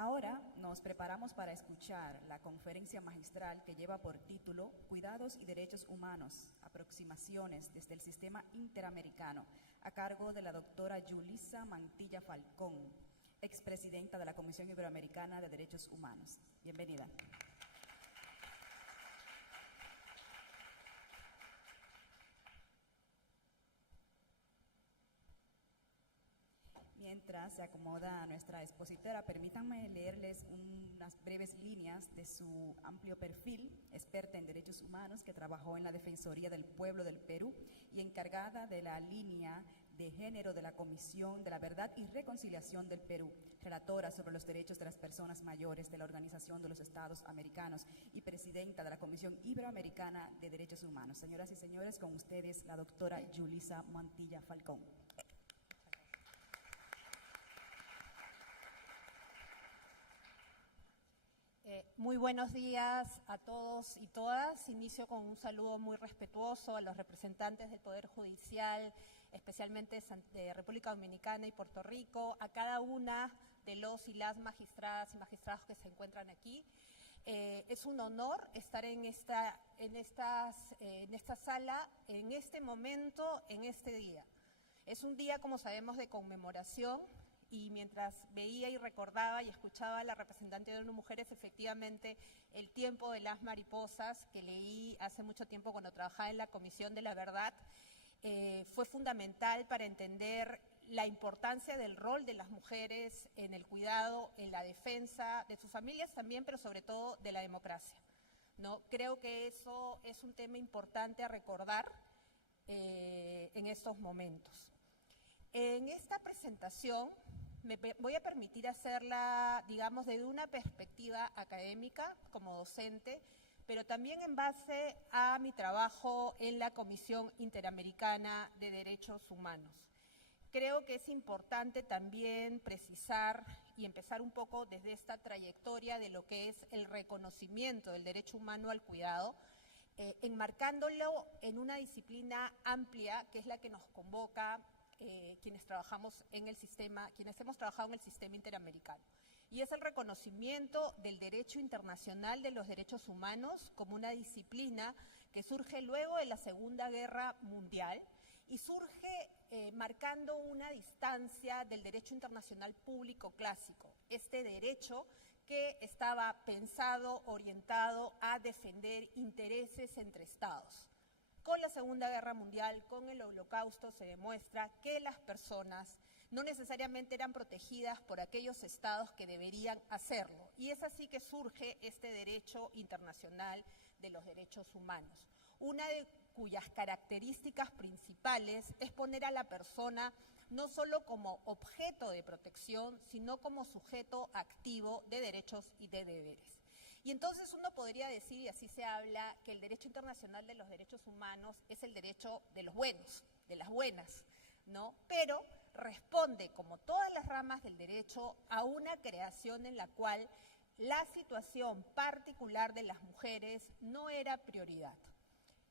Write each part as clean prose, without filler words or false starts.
Ahora nos preparamos para escuchar la conferencia magistral que lleva por título Cuidados y Derechos Humanos, aproximaciones desde el sistema interamericano, a cargo de la doctora Yulisa Mantilla Falcón, expresidenta de la Comisión Iberoamericana de Derechos Humanos. Bienvenida. Mientras se acomoda nuestra expositora, permítanme leerles unas breves líneas de su amplio perfil, experta en derechos humanos que trabajó en la Defensoría del Pueblo del Perú y encargada de la línea de género de la Comisión de la Verdad y Reconciliación del Perú, relatora sobre los derechos de las personas mayores de la Organización de los Estados Americanos y presidenta de la Comisión Iberoamericana de Derechos Humanos. Señoras y señores, con ustedes la doctora Yulisa Mantilla Falcón. Muy buenos días a todos y todas. Inicio con un saludo muy respetuoso a los representantes del Poder Judicial, especialmente de República Dominicana y Puerto Rico, a cada una de los y las magistradas y magistrados que se encuentran aquí. Es un honor estar en esta sala, en este momento, en este día. Es un día, como sabemos, de conmemoración. Y mientras veía y recordaba y escuchaba a la representante de ONU Mujeres, efectivamente, el tiempo de las mariposas, que leí hace mucho tiempo cuando trabajaba en la Comisión de la Verdad, fue fundamental para entender la importancia del rol de las mujeres en el cuidado, en la defensa de sus familias también, pero sobre todo de la democracia, ¿no? Creo que eso es un tema importante a recordar en estos momentos. En esta presentación me voy a permitir hacerla, digamos, desde una perspectiva académica como docente, pero también en base a mi trabajo en la Comisión Interamericana de Derechos Humanos. Creo que es importante también precisar y empezar un poco desde esta trayectoria de lo que es el reconocimiento del derecho humano al cuidado, enmarcándolo en una disciplina amplia que es la que nos convoca quienes trabajamos en el sistema, quienes hemos trabajado en el sistema interamericano. Y es el reconocimiento del derecho internacional de los derechos humanos como una disciplina que surge luego de la Segunda Guerra Mundial y surge marcando una distancia del derecho internacional público clásico. Este derecho que estaba pensado, orientado a defender intereses entre estados. Con la Segunda Guerra Mundial, con el Holocausto, se demuestra que las personas no necesariamente eran protegidas por aquellos estados que deberían hacerlo. Y es así que surge este derecho internacional de los derechos humanos, una de cuyas características principales es poner a la persona no solo como objeto de protección, sino como sujeto activo de derechos y de deberes. Y entonces uno podría decir, y así se habla, que el derecho internacional de los derechos humanos es el derecho de los buenos, de las buenas, ¿no? Pero responde, como todas las ramas del derecho, a una creación en la cual la situación particular de las mujeres no era prioridad.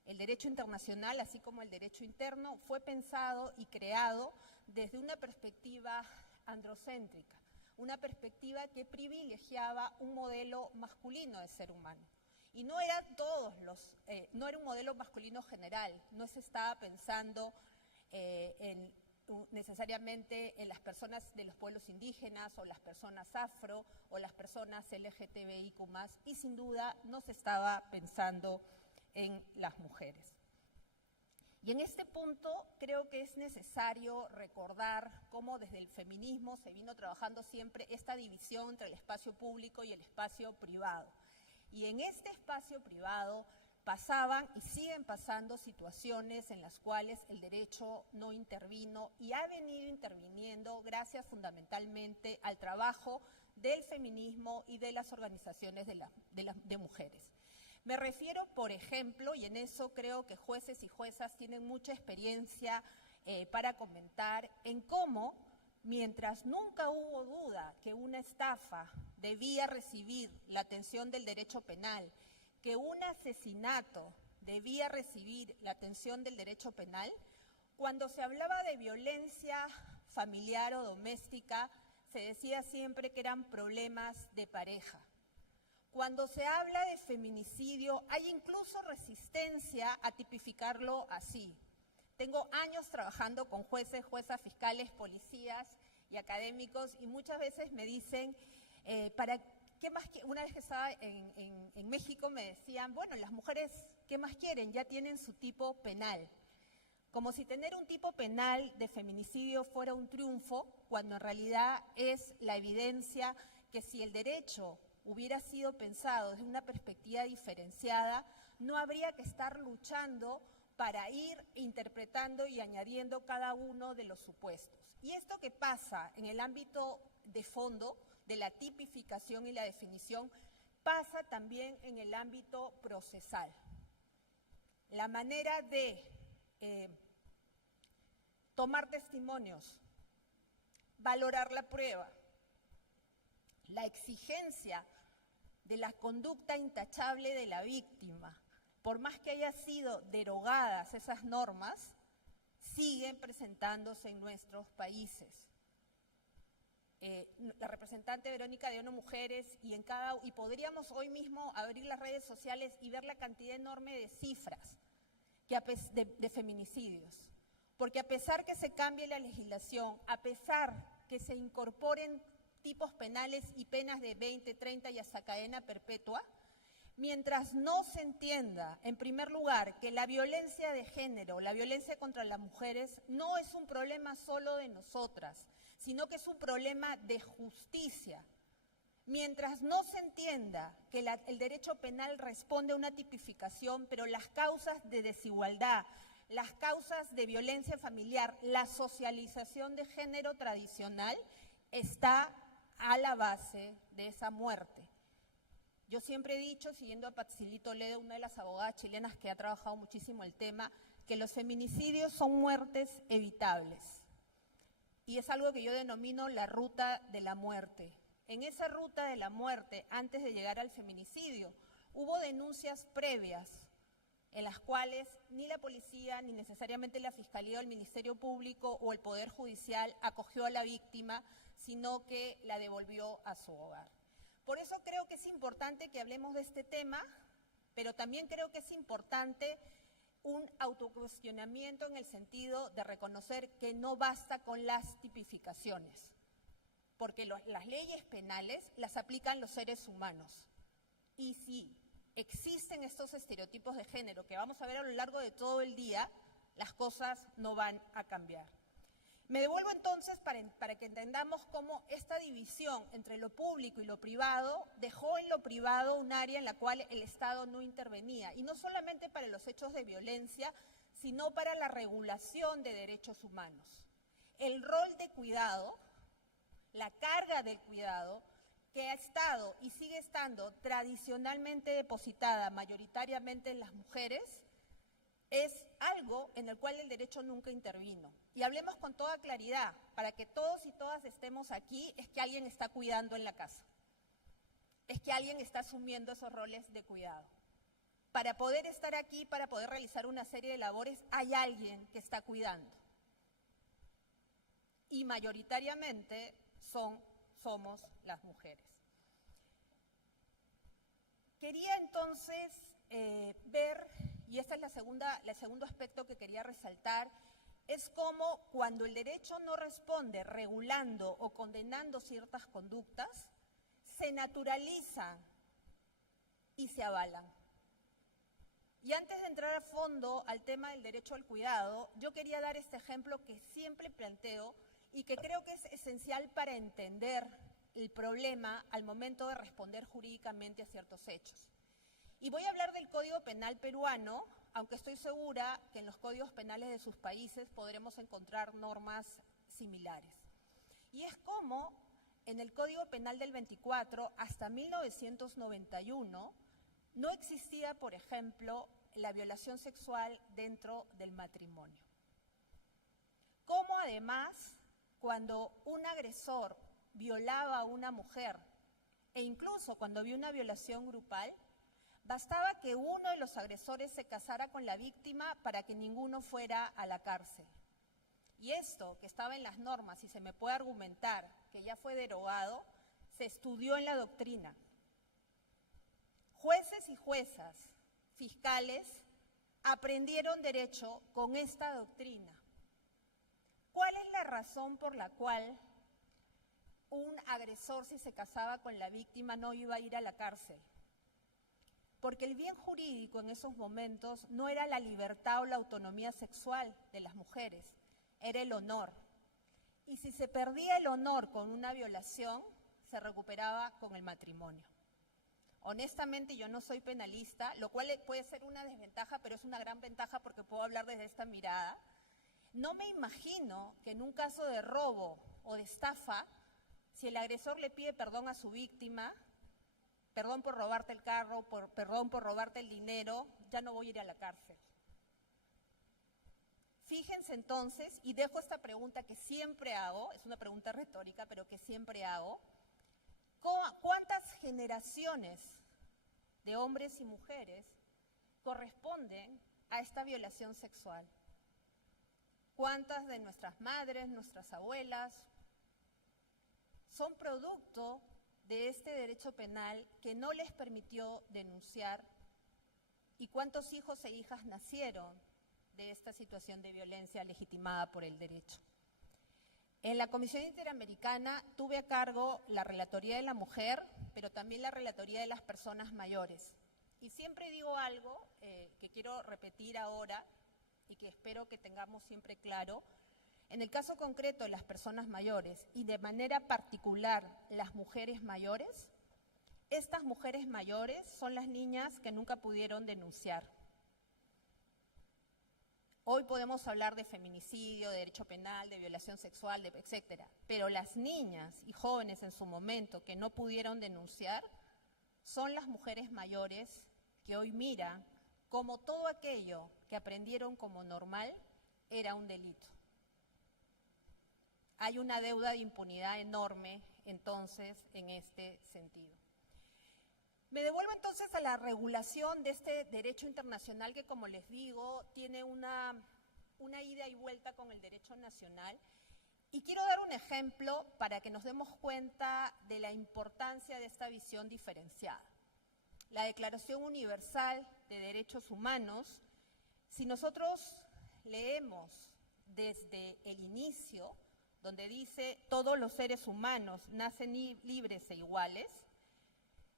El derecho internacional, así como el derecho interno, fue pensado y creado desde una perspectiva androcéntrica, una perspectiva que privilegiaba un modelo masculino de ser humano. Y no era no era un modelo masculino general, no se estaba pensando necesariamente en las personas de los pueblos indígenas o las personas afro o las personas LGTBIQ+, y sin duda no se estaba pensando en las mujeres. Y en este punto creo que es necesario recordar cómo desde el feminismo se vino trabajando siempre esta división entre el espacio público y el espacio privado. Y en este espacio privado pasaban y siguen pasando situaciones en las cuales el derecho no intervino y ha venido interviniendo gracias fundamentalmente al trabajo del feminismo y de las organizaciones de mujeres. Me refiero, por ejemplo, y en eso creo que jueces y juezas tienen mucha experiencia para comentar, en cómo, mientras nunca hubo duda que una estafa debía recibir la atención del derecho penal, que un asesinato debía recibir la atención del derecho penal, cuando se hablaba de violencia familiar o doméstica, se decía siempre que eran problemas de pareja. Cuando se habla de feminicidio, hay incluso resistencia a tipificarlo así. Tengo años trabajando con jueces, juezas, fiscales, policías y académicos, y muchas veces me dicen, ¿qué más? Una vez que estaba en México me decían, bueno, las mujeres, ¿qué más quieren? Ya tienen su tipo penal. Como si tener un tipo penal de feminicidio fuera un triunfo, cuando en realidad es la evidencia que si el derecho hubiera sido pensado desde una perspectiva diferenciada, no habría que estar luchando para ir interpretando y añadiendo cada uno de los supuestos. Y esto que pasa en el ámbito de fondo de la tipificación y la definición, pasa también en el ámbito procesal. La manera de tomar testimonios, valorar la prueba, la exigencia de la conducta intachable de la víctima, por más que hayan sido derogadas esas normas, siguen presentándose en nuestros países. La representante Verónica de ONU Mujeres y podríamos hoy mismo abrir las redes sociales y ver la cantidad enorme de cifras de feminicidios. Porque a pesar que se cambie la legislación, a pesar que se incorporen tipos penales y penas de 20, 30 y hasta cadena perpetua, mientras no se entienda, en primer lugar, que la violencia de género, la violencia contra las mujeres, no es un problema solo de nosotras, sino que es un problema de justicia. Mientras no se entienda que el derecho penal responde a una tipificación, pero las causas de desigualdad, las causas de violencia familiar, la socialización de género tradicional está a la base de esa muerte. Yo siempre he dicho, siguiendo a Patsily Toledo, una de las abogadas chilenas que ha trabajado muchísimo el tema, que los feminicidios son muertes evitables. Y es algo que yo denomino la ruta de la muerte. En esa ruta de la muerte, antes de llegar al feminicidio, hubo denuncias previas en las cuales ni la policía, ni necesariamente la Fiscalía o el Ministerio Público o el Poder Judicial acogió a la víctima, sino que la devolvió a su hogar. Por eso creo que es importante que hablemos de este tema, pero también creo que es importante un autocuestionamiento en el sentido de reconocer que no basta con las tipificaciones, porque las leyes penales las aplican los seres humanos. Y si existen estos estereotipos de género que vamos a ver a lo largo de todo el día, las cosas no van a cambiar. Me devuelvo entonces para que entendamos cómo esta división entre lo público y lo privado dejó en lo privado un área en la cual el Estado no intervenía, y no solamente para los hechos de violencia, sino para la regulación de derechos humanos. El rol de cuidado, la carga del cuidado, que ha estado y sigue estando tradicionalmente depositada mayoritariamente en las mujeres, es algo en el cual el derecho nunca intervino. Y hablemos con toda claridad, para que todos y todas estemos aquí, es que alguien está cuidando en la casa. Es que alguien está asumiendo esos roles de cuidado. Para poder estar aquí, para poder realizar una serie de labores, hay alguien que está cuidando. Y mayoritariamente somos las mujeres. Quería entonces ver, y este es el segundo aspecto que quería resaltar, es cómo cuando el derecho no responde regulando o condenando ciertas conductas, se naturalizan y se avalan. Y antes de entrar a fondo al tema del derecho al cuidado, yo quería dar este ejemplo que siempre planteo y que creo que es esencial para entender el problema al momento de responder jurídicamente a ciertos hechos. Y voy a hablar del Código Penal peruano, aunque estoy segura que en los códigos penales de sus países podremos encontrar normas similares. Y es como en el Código Penal del 24 hasta 1991 no existía, por ejemplo, la violación sexual dentro del matrimonio. Como además, cuando un agresor violaba a una mujer, e incluso cuando había una violación grupal, bastaba que uno de los agresores se casara con la víctima para que ninguno fuera a la cárcel. Y esto, que estaba en las normas y se me puede argumentar que ya fue derogado, se estudió en la doctrina. Jueces y juezas, fiscales, aprendieron derecho con esta doctrina. ¿Cuál es la razón por la cual un agresor, si se casaba con la víctima, no iba a ir a la cárcel? Porque el bien jurídico en esos momentos no era la libertad o la autonomía sexual de las mujeres, era el honor. Y si se perdía el honor con una violación, se recuperaba con el matrimonio. Honestamente, yo no soy penalista, lo cual puede ser una desventaja, pero es una gran ventaja porque puedo hablar desde esta mirada. No me imagino que en un caso de robo o de estafa, si el agresor le pide perdón a su víctima, perdón por robarte el carro, perdón por robarte el dinero, ya no voy a ir a la cárcel. Fíjense entonces, y dejo esta pregunta que siempre hago, es una pregunta retórica, pero que siempre hago, ¿cuántas generaciones de hombres y mujeres corresponden a esta violación sexual? ¿Cuántas de nuestras madres, nuestras abuelas, son producto de este derecho penal que no les permitió denunciar? ¿Y cuántos hijos e hijas nacieron de esta situación de violencia legitimada por el derecho? En la Comisión Interamericana tuve a cargo la Relatoría de la Mujer, pero también la Relatoría de las Personas Mayores. Y siempre digo algo que quiero repetir ahora y que espero que tengamos siempre claro. En el caso concreto de las personas mayores y de manera particular las mujeres mayores, estas mujeres mayores son las niñas que nunca pudieron denunciar. Hoy podemos hablar de feminicidio, de derecho penal, de violación sexual, etcétera. Pero las niñas y jóvenes en su momento que no pudieron denunciar son las mujeres mayores que hoy miran como todo aquello que aprendieron como normal era un delito. Hay una deuda de impunidad enorme, entonces, en este sentido. Me devuelvo entonces a la regulación de este derecho internacional que, como les digo, tiene una ida y vuelta con el derecho nacional. Y quiero dar un ejemplo para que nos demos cuenta de la importancia de esta visión diferenciada. La Declaración Universal de Derechos Humanos, si nosotros leemos desde el inicio, donde dice todos los seres humanos nacen libres e iguales,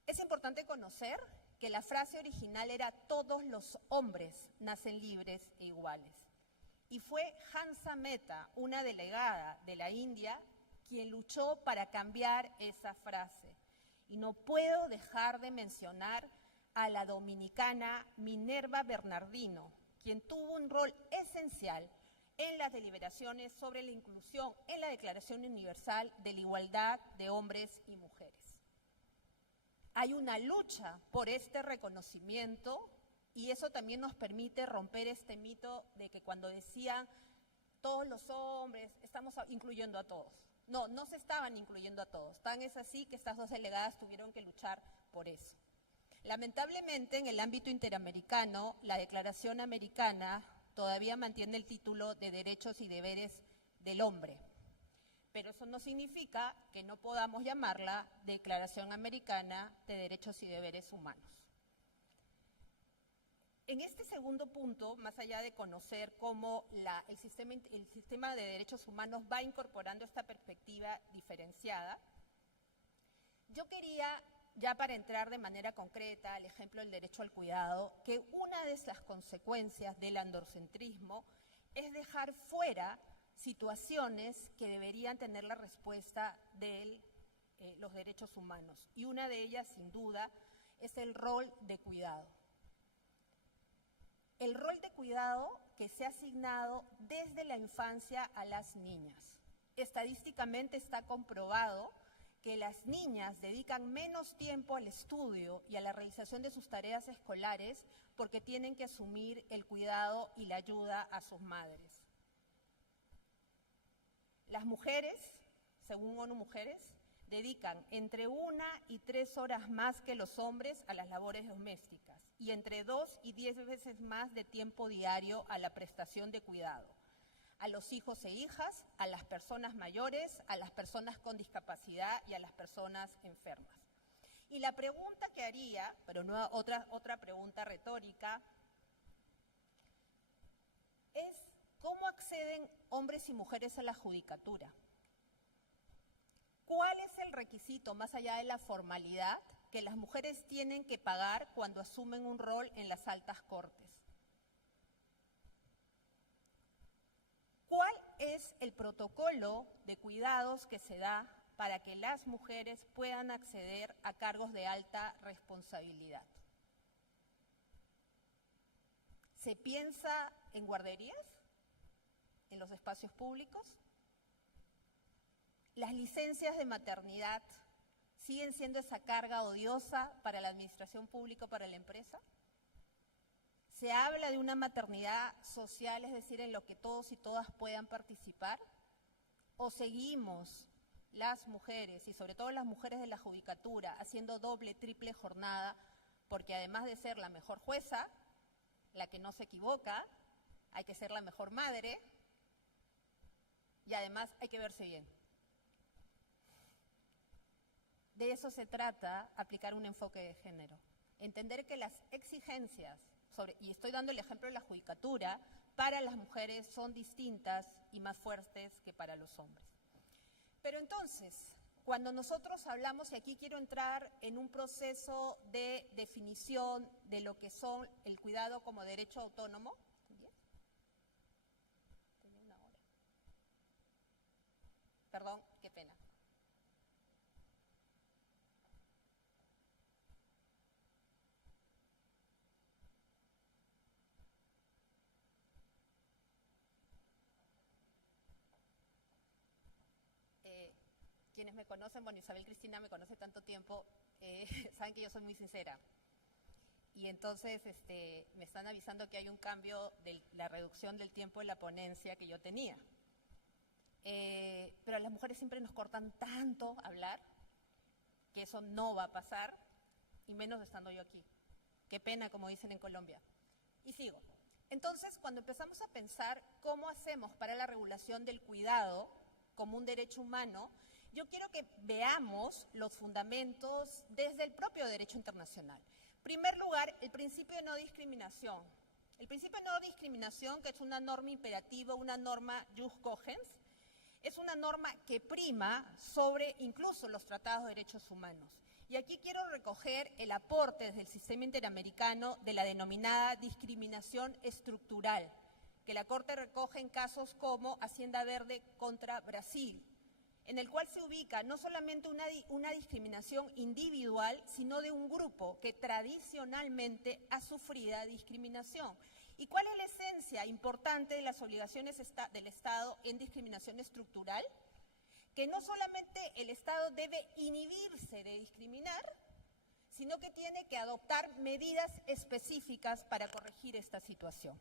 es importante conocer que la frase original era todos los hombres nacen libres e iguales. Y fue Hansa Mehta, una delegada de la India, quien luchó para cambiar esa frase. Y no puedo dejar de mencionar a la dominicana Minerva Bernardino, quien tuvo un rol esencial en las deliberaciones sobre la inclusión en la Declaración Universal de la Igualdad de Hombres y Mujeres. Hay una lucha por este reconocimiento y eso también nos permite romper este mito de que cuando decían todos los hombres, estamos incluyendo a todos. No, no se estaban incluyendo a todos. Tan es así que estas dos delegadas tuvieron que luchar por eso. Lamentablemente, en el ámbito interamericano, la Declaración Americana todavía mantiene el título de Derechos y Deberes del Hombre. Pero eso no significa que no podamos llamarla Declaración Americana de Derechos y Deberes Humanos. En este segundo punto, más allá de conocer cómo el sistema de derechos humanos va incorporando esta perspectiva diferenciada, yo quería, ya para entrar de manera concreta al ejemplo del derecho al cuidado, que una de las consecuencias del androcentrismo es dejar fuera situaciones que deberían tener la respuesta de los derechos humanos. Y una de ellas, sin duda, es el rol de cuidado. El rol de cuidado que se ha asignado desde la infancia a las niñas. Estadísticamente está comprobado que las niñas dedican menos tiempo al estudio y a la realización de sus tareas escolares porque tienen que asumir el cuidado y la ayuda a sus madres. Las mujeres, según ONU Mujeres, dedican entre 1 y 3 horas más que los hombres a las labores domésticas y entre 2 y 10 veces más de tiempo diario a la prestación de cuidado. a los hijos e hijas, a las personas mayores, a las personas con discapacidad y a las personas enfermas. Y la pregunta que haría, pero no otra pregunta retórica, es ¿cómo acceden hombres y mujeres a la judicatura? ¿Cuál es el requisito, más allá de la formalidad, que las mujeres tienen que pagar cuando asumen un rol en las altas cortes? ¿Cuál es el protocolo de cuidados que se da para que las mujeres puedan acceder a cargos de alta responsabilidad? ¿Se piensa en guarderías? ¿En los espacios públicos? ¿Las licencias de maternidad siguen siendo esa carga odiosa para la administración pública o para la empresa? ¿Se habla de una maternidad social, es decir, en lo que todos y todas puedan participar? ¿O seguimos las mujeres, y sobre todo las mujeres de la judicatura, haciendo doble, triple jornada, porque además de ser la mejor jueza, la que no se equivoca, hay que ser la mejor madre y además hay que verse bien? De eso se trata, aplicar un enfoque de género. Entender que las exigencias, y estoy dando el ejemplo de la judicatura, para las mujeres son distintas y más fuertes que para los hombres. Pero entonces, cuando nosotros hablamos, y aquí quiero entrar en un proceso de definición de lo que son el cuidado como derecho autónomo. ¿Bien? Tenía una hora. Perdón, qué pena. Quienes me conocen, bueno, Isabel Cristina me conoce tanto tiempo, saben que yo soy muy sincera. Y entonces me están avisando que hay un cambio de la reducción del tiempo de la ponencia que yo tenía. Pero a las mujeres siempre nos cortan tanto hablar que eso no va a pasar, y menos estando yo aquí. Qué pena, como dicen en Colombia. Y sigo. Entonces, cuando empezamos a pensar cómo hacemos para la regulación del cuidado como un derecho humano, yo quiero que veamos los fundamentos desde el propio derecho internacional. En primer lugar, el principio de no discriminación. El principio de no discriminación, que es una norma imperativa, una norma jus cogens, es una norma que prima sobre incluso los tratados de derechos humanos. Y aquí quiero recoger el aporte desde el sistema interamericano de la denominada discriminación estructural, que la Corte recoge en casos como Hacienda Verde contra Brasil, en el cual se ubica no solamente una discriminación individual, sino de un grupo que tradicionalmente ha sufrido discriminación. ¿Y cuál es la esencia importante de las obligaciones del Estado en discriminación estructural? Que no solamente el Estado debe inhibirse de discriminar, sino que tiene que adoptar medidas específicas para corregir esta situación.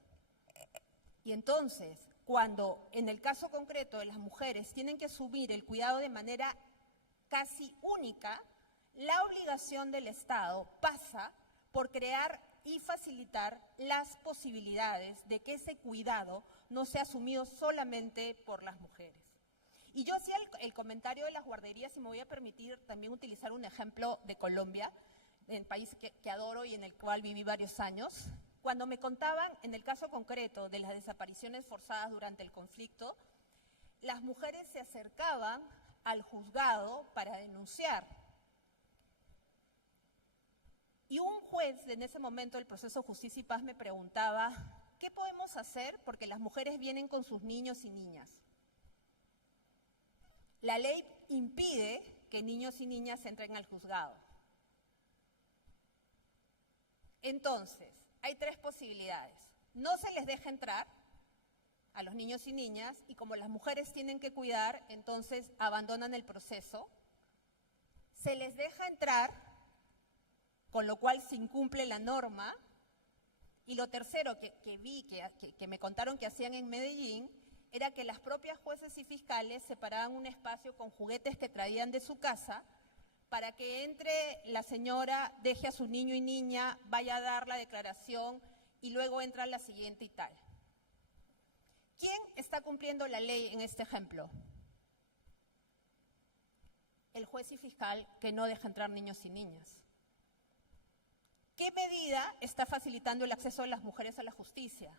Y entonces, cuando en el caso concreto de las mujeres tienen que asumir el cuidado de manera casi única, la obligación del Estado pasa por crear y facilitar las posibilidades de que ese cuidado no sea asumido solamente por las mujeres. Y yo hacía el comentario de las guarderías, y me voy a permitir también utilizar un ejemplo de Colombia, el país que adoro y en el cual viví varios años. Cuando me contaban, en el caso concreto de las desapariciones forzadas durante el conflicto, las mujeres se acercaban al juzgado para denunciar. Y un juez en ese momento del proceso Justicia y Paz me preguntaba, ¿qué podemos hacer? Porque las mujeres vienen con sus niños y niñas. La ley impide que niños y niñas entren al juzgado. Entonces, hay tres posibilidades. No se les deja entrar a los niños y niñas, y como las mujeres tienen que cuidar, entonces abandonan el proceso. Se les deja entrar, con lo cual se incumple la norma. Y lo tercero que me contaron que hacían en Medellín, era que las propias jueces y fiscales separaban un espacio con juguetes que traían de su casa para que entre la señora, deje a su niño y niña, vaya a dar la declaración y luego entra la siguiente y tal. ¿Quién está cumpliendo la ley en este ejemplo? El juez y fiscal que no deja entrar niños y niñas. ¿Qué medida está facilitando el acceso de las mujeres a la justicia?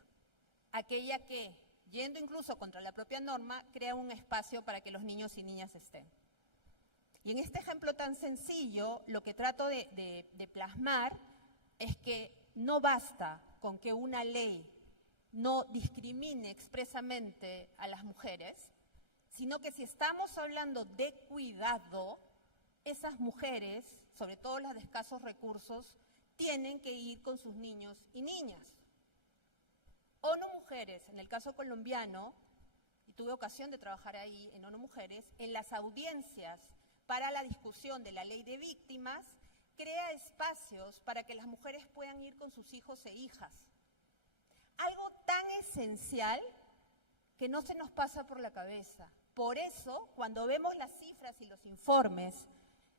Aquella que, yendo incluso contra la propia norma, crea un espacio para que los niños y niñas estén. Y en este ejemplo tan sencillo, lo que trato de plasmar es que no basta con que una ley no discrimine expresamente a las mujeres, sino que si estamos hablando de cuidado, esas mujeres, sobre todo las de escasos recursos, tienen que ir con sus niños y niñas. ONU Mujeres, en el caso colombiano, y tuve ocasión de trabajar ahí en ONU Mujeres, en las audiencias para la discusión de la ley de víctimas, crea espacios para que las mujeres puedan ir con sus hijos e hijas. Algo tan esencial que no se nos pasa por la cabeza. Por eso, cuando vemos las cifras y los informes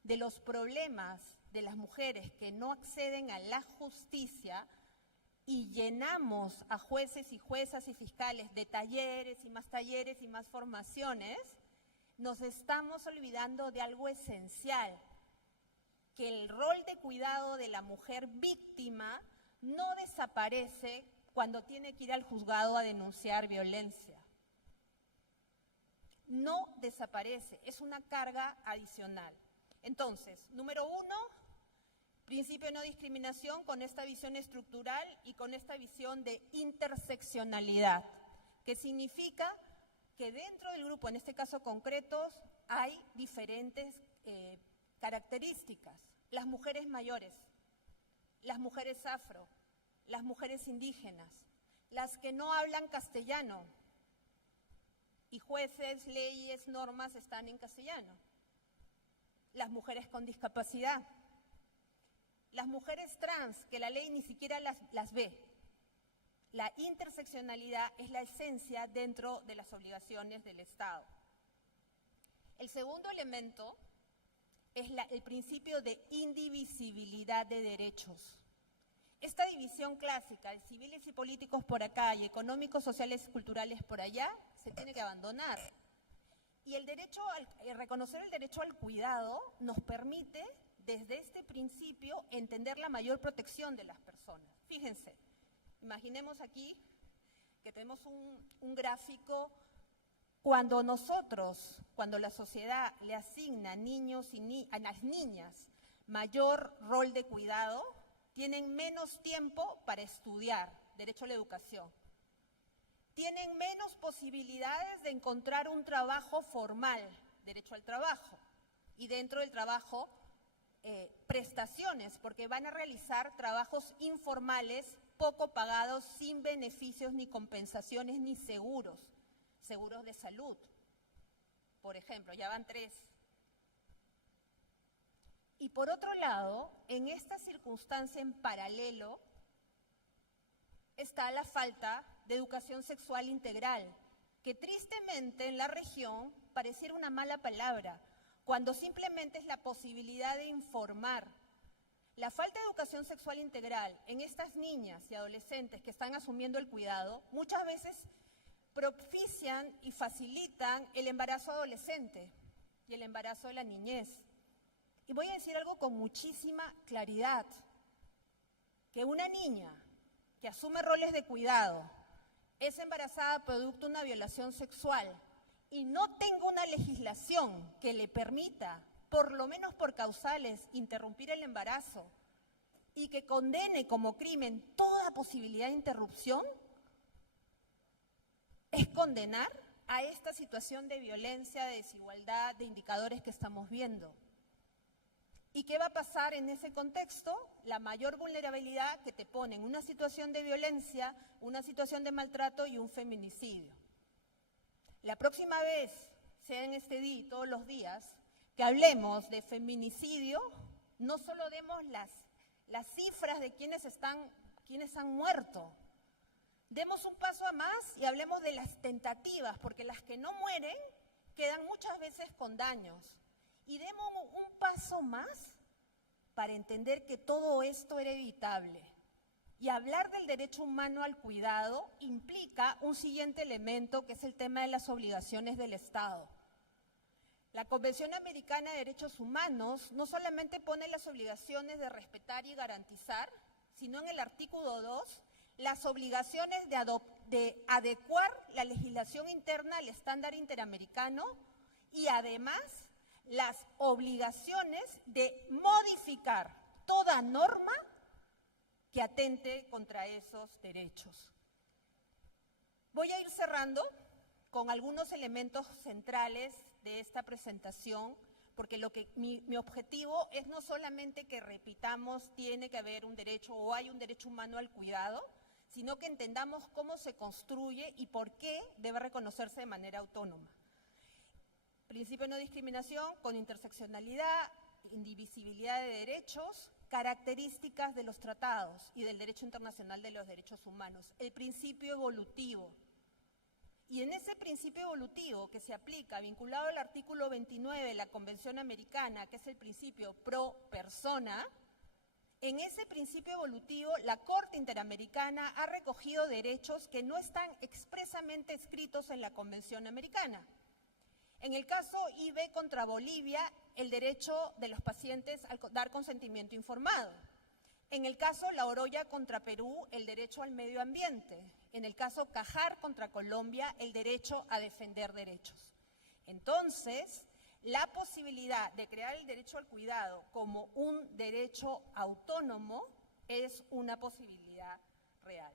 de los problemas de las mujeres que no acceden a la justicia y llenamos a jueces y juezas y fiscales de talleres y más formaciones, nos estamos olvidando de algo esencial, que el rol de cuidado de la mujer víctima no desaparece cuando tiene que ir al juzgado a denunciar violencia. No desaparece, es una carga adicional. Entonces, número 1, principio de no discriminación con esta visión estructural y con esta visión de interseccionalidad, que significa que dentro del grupo, en este caso concretos, hay diferentes características. Las mujeres mayores, las mujeres afro, las mujeres indígenas, las que no hablan castellano, y jueces, leyes, normas están en castellano, las mujeres con discapacidad, las mujeres trans, que la ley ni siquiera las ve. La interseccionalidad es la esencia dentro de las obligaciones del Estado. El segundo elemento es el principio de indivisibilidad de derechos. Esta división clásica de civiles y políticos por acá y económicos, sociales y culturales por allá se tiene que abandonar. Y reconocer el derecho al cuidado nos permite, desde este principio, entender la mayor protección de las personas. Fíjense, imaginemos aquí que tenemos un gráfico cuando la sociedad le asigna a las niñas mayor rol de cuidado, tienen menos tiempo para estudiar, derecho a la educación. Tienen menos posibilidades de encontrar un trabajo formal, derecho al trabajo. Y dentro del trabajo, prestaciones, porque van a realizar trabajos informales, poco pagados, sin beneficios, ni compensaciones, ni seguros. Seguros de salud, por ejemplo, ya van 3. Y por otro lado, en esta circunstancia en paralelo, está la falta de educación sexual integral, que tristemente en la región pareciera una mala palabra, cuando simplemente es la posibilidad de informar. La falta de educación sexual integral en estas niñas y adolescentes que están asumiendo el cuidado, muchas veces propician y facilitan el embarazo adolescente y el embarazo de la niñez. Y voy a decir algo con muchísima claridad, que una niña que asume roles de cuidado es embarazada producto de una violación sexual y no tenga una legislación que le permita, por lo menos por causales, interrumpir el embarazo y que condene como crimen toda posibilidad de interrupción, es condenar a esta situación de violencia, de desigualdad, de indicadores que estamos viendo. ¿Y qué va a pasar en ese contexto? La mayor vulnerabilidad que te pone en una situación de violencia, una situación de maltrato y un feminicidio. La próxima vez, sea en este día y todos los días, que hablemos de feminicidio, no solo demos las cifras de quienes han muerto. Demos un paso a más y hablemos de las tentativas, porque las que no mueren quedan muchas veces con daños. Y demos un paso más para entender que todo esto era evitable Y hablar del derecho humano al cuidado implica un siguiente elemento, que es el tema de las obligaciones del Estado. La Convención Americana de Derechos Humanos no solamente pone las obligaciones de respetar y garantizar, sino en el artículo 2, las obligaciones de adecuar la legislación interna al estándar interamericano y además las obligaciones de modificar toda norma que atente contra esos derechos. Voy a ir cerrando con algunos elementos centrales de esta presentación, porque mi objetivo es no solamente que repitamos tiene que haber un derecho o hay un derecho humano al cuidado, sino que entendamos cómo se construye y por qué debe reconocerse de manera autónoma. Principio de no discriminación con interseccionalidad, indivisibilidad de derechos, características de los tratados y del derecho internacional de los derechos humanos, el principio evolutivo. Y en ese principio evolutivo que se aplica, vinculado al artículo 29 de la Convención Americana, que es el principio pro persona, en ese principio evolutivo la Corte Interamericana ha recogido derechos que no están expresamente escritos en la Convención Americana. En el caso IB contra Bolivia, el derecho de los pacientes a dar consentimiento informado. En el caso La Oroya contra Perú, el derecho al medio ambiente. En el caso Cajar contra Colombia, el derecho a defender derechos. Entonces, la posibilidad de crear el derecho al cuidado como un derecho autónomo es una posibilidad real.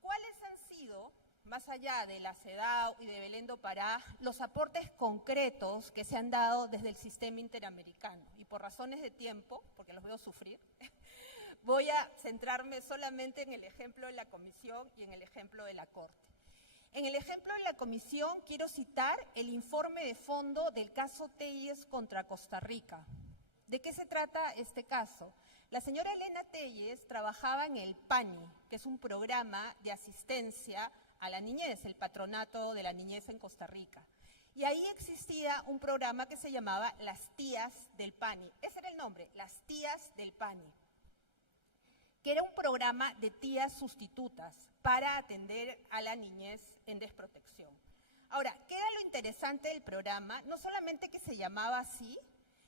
¿Cuáles han sido, más allá de la CEDAW y de Belén do Pará, los aportes concretos que se han dado desde el sistema interamericano? Y por razones de tiempo, porque los veo sufrir, voy a centrarme solamente en el ejemplo de la Comisión y en el ejemplo de la Corte. En el ejemplo de la Comisión quiero citar el informe de fondo del caso Telles contra Costa Rica. ¿De qué se trata este caso? La señora Elena Telles trabajaba en el PANI, que es un programa de asistencia a la niñez, el Patronato de la Niñez en Costa Rica. Y ahí existía un programa que se llamaba Las Tías del PANI. Ese era el nombre, Las Tías del PANI, que era un programa de tías sustitutas para atender a la niñez en desprotección. Ahora, ¿qué era lo interesante del programa? No solamente que se llamaba así,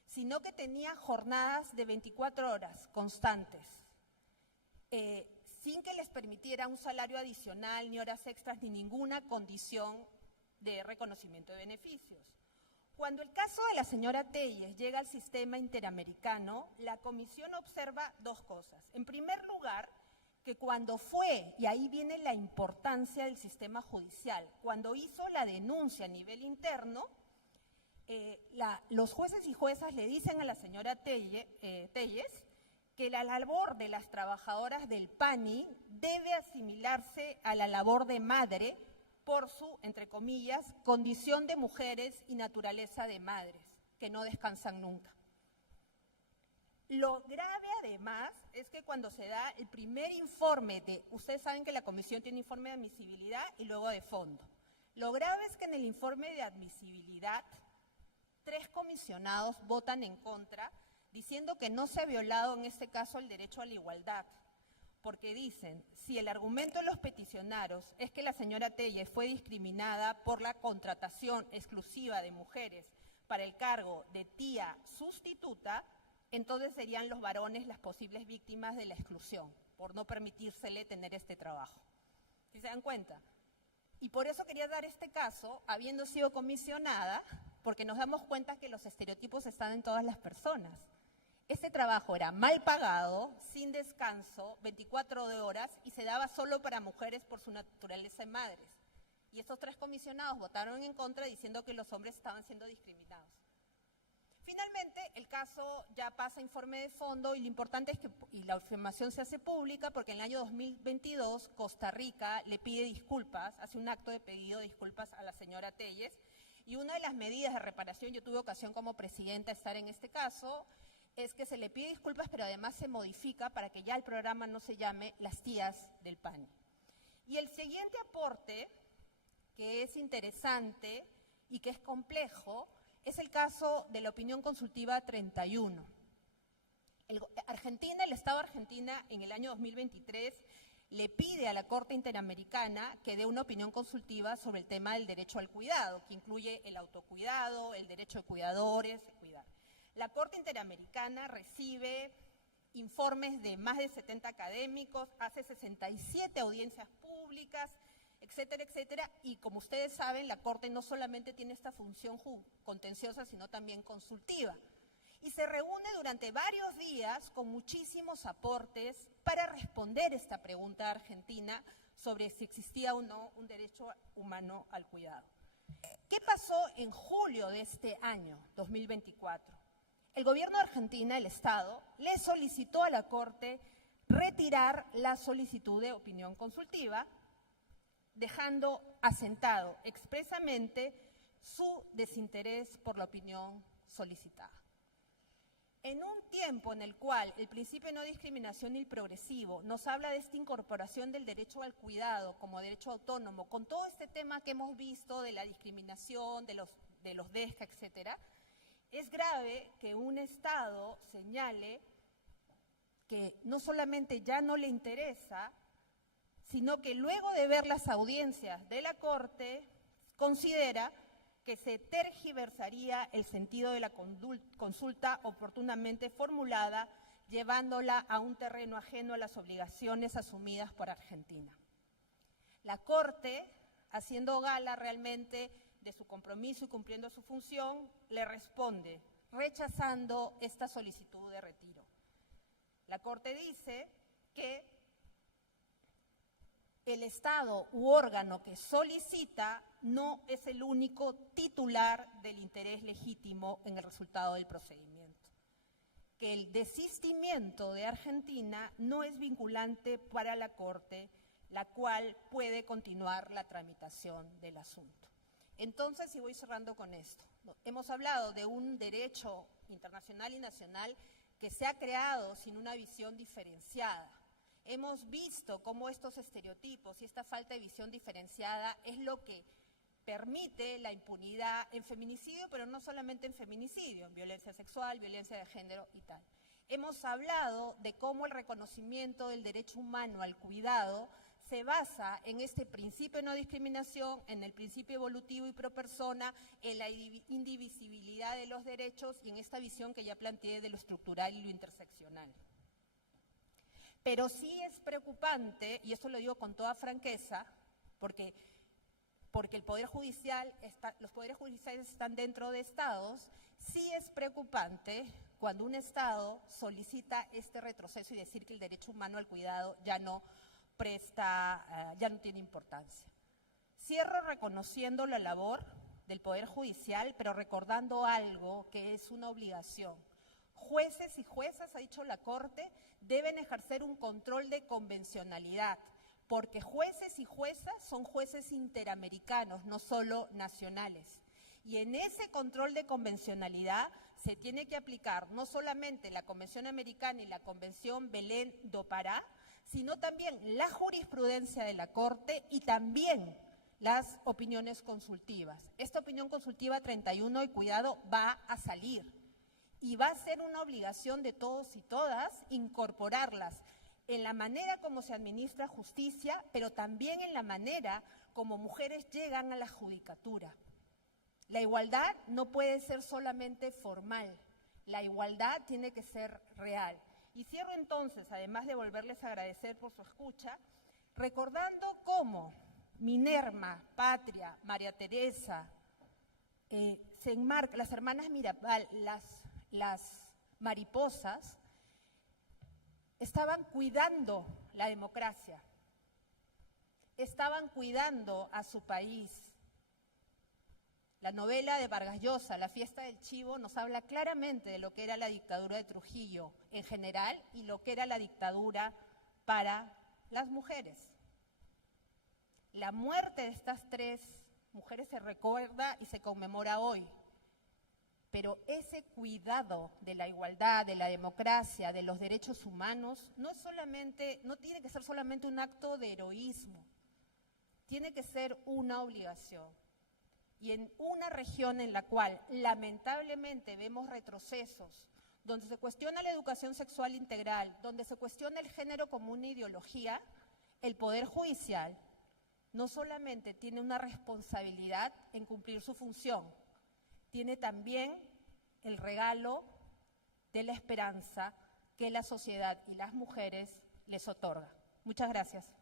sino que tenía jornadas de 24 horas constantes, sin que les permitiera un salario adicional, ni horas extras, ni ninguna condición de reconocimiento de beneficios. Cuando el caso de la señora Telles llega al sistema interamericano, la Comisión observa dos cosas. En primer lugar, que cuando fue, y ahí viene la importancia del sistema judicial, cuando hizo la denuncia a nivel interno, los jueces y juezas le dicen a la señora Telles que la labor de las trabajadoras del PANI debe asimilarse a la labor de madre por su, entre comillas, condición de mujeres y naturaleza de madres, que no descansan nunca. Lo grave además es que cuando se da el primer informe ustedes saben que la Comisión tiene informe de admisibilidad y luego de fondo. Lo grave es que en el informe de admisibilidad 3 comisionados votan en contra, diciendo que no se ha violado en este caso el derecho a la igualdad, porque dicen, si el argumento de los peticionarios es que la señora Telles fue discriminada por la contratación exclusiva de mujeres para el cargo de tía sustituta, entonces serían los varones las posibles víctimas de la exclusión, por no permitírsele tener este trabajo. ¿Sí se dan cuenta? Y por eso quería dar este caso, habiendo sido comisionada, porque nos damos cuenta que los estereotipos están en todas las personas. Este trabajo era mal pagado, sin descanso, 24 horas, y se daba solo para mujeres por su naturaleza de madres. Y estos 3 comisionados votaron en contra diciendo que los hombres estaban siendo discriminados. Finalmente, el caso ya pasa a informe de fondo y lo importante es que la información se hace pública porque en el año 2022 Costa Rica le pide disculpas, hace un acto de pedido de disculpas a la señora Telles, y una de las medidas de reparación, yo tuve ocasión como presidenta de estar en este caso, es que se le pide disculpas, pero además se modifica para que ya el programa no se llame Las Tías del PANI. Y el siguiente aporte, que es interesante y que es complejo, es el caso de la opinión consultiva 31. el Estado de Argentina en el año 2023 le pide a la Corte Interamericana que dé una opinión consultiva sobre el tema del derecho al cuidado, que incluye el autocuidado, el derecho de cuidadores, cuidar. La Corte Interamericana recibe informes de más de 70 académicos, hace 67 audiencias públicas, etcétera, etcétera, y como ustedes saben, la Corte no solamente tiene esta función contenciosa, sino también consultiva. Y se reúne durante varios días con muchísimos aportes para responder esta pregunta argentina sobre si existía o no un derecho humano al cuidado. ¿Qué pasó en julio de este año, 2024? El gobierno de Argentina, el Estado, le solicitó a la Corte retirar la solicitud de opinión consultiva, dejando asentado expresamente su desinterés por la opinión solicitada. En un tiempo en el cual el principio de no discriminación y el progresivo nos habla de esta incorporación del derecho al cuidado como derecho autónomo, con todo este tema que hemos visto de la discriminación, de los DESCA, etcétera, es grave que un Estado señale que no solamente ya no le interesa, sino que luego de ver las audiencias de la Corte, considera que se tergiversaría el sentido de la consulta oportunamente formulada, llevándola a un terreno ajeno a las obligaciones asumidas por Argentina. La Corte, haciendo gala realmente de su compromiso y cumpliendo su función, le responde, rechazando esta solicitud de retiro. La Corte dice que el Estado u órgano que solicita no es el único titular del interés legítimo en el resultado del procedimiento, que el desistimiento de Argentina no es vinculante para la Corte, la cual puede continuar la tramitación del asunto. Entonces, y voy cerrando con esto, hemos hablado de un derecho internacional y nacional que se ha creado sin una visión diferenciada. Hemos visto cómo estos estereotipos y esta falta de visión diferenciada es lo que permite la impunidad en feminicidio, pero no solamente en feminicidio, en violencia sexual, violencia de género y tal. Hemos hablado de cómo el reconocimiento del derecho humano al cuidado se basa en este principio de no discriminación, en el principio evolutivo y pro persona, en la indivisibilidad de los derechos y en esta visión que ya planteé de lo estructural y lo interseccional. Pero sí es preocupante, y esto lo digo con toda franqueza, porque el Poder Judicial, los poderes judiciales están dentro de estados, sí es preocupante cuando un estado solicita este retroceso y decir que el derecho humano al cuidado ya no tiene importancia. Cierro reconociendo la labor del Poder Judicial, pero recordando algo que es una obligación. Jueces y juezas, ha dicho la Corte, deben ejercer un control de convencionalidad, porque jueces y juezas son jueces interamericanos, no solo nacionales. Y en ese control de convencionalidad se tiene que aplicar no solamente la Convención Americana y la Convención Belén do Pará, sino también la jurisprudencia de la Corte y también las opiniones consultivas. Esta opinión consultiva 31, y cuidado, va a salir. Y va a ser una obligación de todos y todas incorporarlas en la manera como se administra justicia, pero también en la manera como mujeres llegan a la judicatura. La igualdad no puede ser solamente formal, la igualdad tiene que ser real. Y cierro entonces, además de volverles a agradecer por su escucha, recordando cómo Minerva, Patria, María Teresa, se enmarcan, las hermanas Mirabal, las mariposas, estaban cuidando la democracia, estaban cuidando a su país. La novela de Vargas Llosa, La fiesta del chivo, nos habla claramente de lo que era la dictadura de Trujillo en general y lo que era la dictadura para las mujeres. La muerte de estas tres mujeres se recuerda y se conmemora hoy, pero ese cuidado de la igualdad, de la democracia, de los derechos humanos, no tiene que ser solamente un acto de heroísmo, tiene que ser una obligación. Y en una región en la cual lamentablemente vemos retrocesos, donde se cuestiona la educación sexual integral, donde se cuestiona el género como una ideología, el Poder Judicial no solamente tiene una responsabilidad en cumplir su función, tiene también el regalo de la esperanza que la sociedad y las mujeres les otorga. Muchas gracias.